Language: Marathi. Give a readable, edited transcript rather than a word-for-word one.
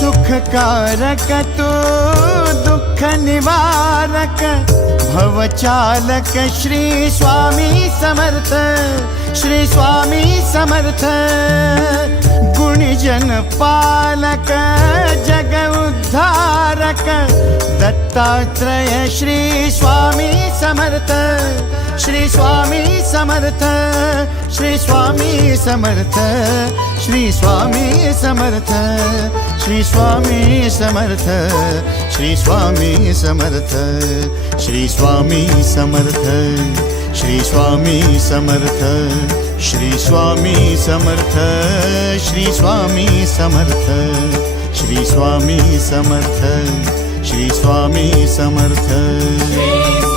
सुखकारक तू दुःख निवारक भवचालक श्री स्वामी समर्थ, श्री स्वामी समर्थ। गुणीजन पालक जग उद्धारक दत्तात्रेय श्री स्वामी समर्थ, श्री स्वामी समर्थ, श्री स्वामी समर्थ, श्री स्वामी समर्थ, श्री स्वामी समर्थ, श्री स्वामी समर्थ, श्री स्वामी समर्थ, श्री स्वामी समर्थ, श्री स्वामी समर्थ, श्री स्वामी समर्थ, श्री स्वामी समर्थ, श्री स्वामी समर्थ।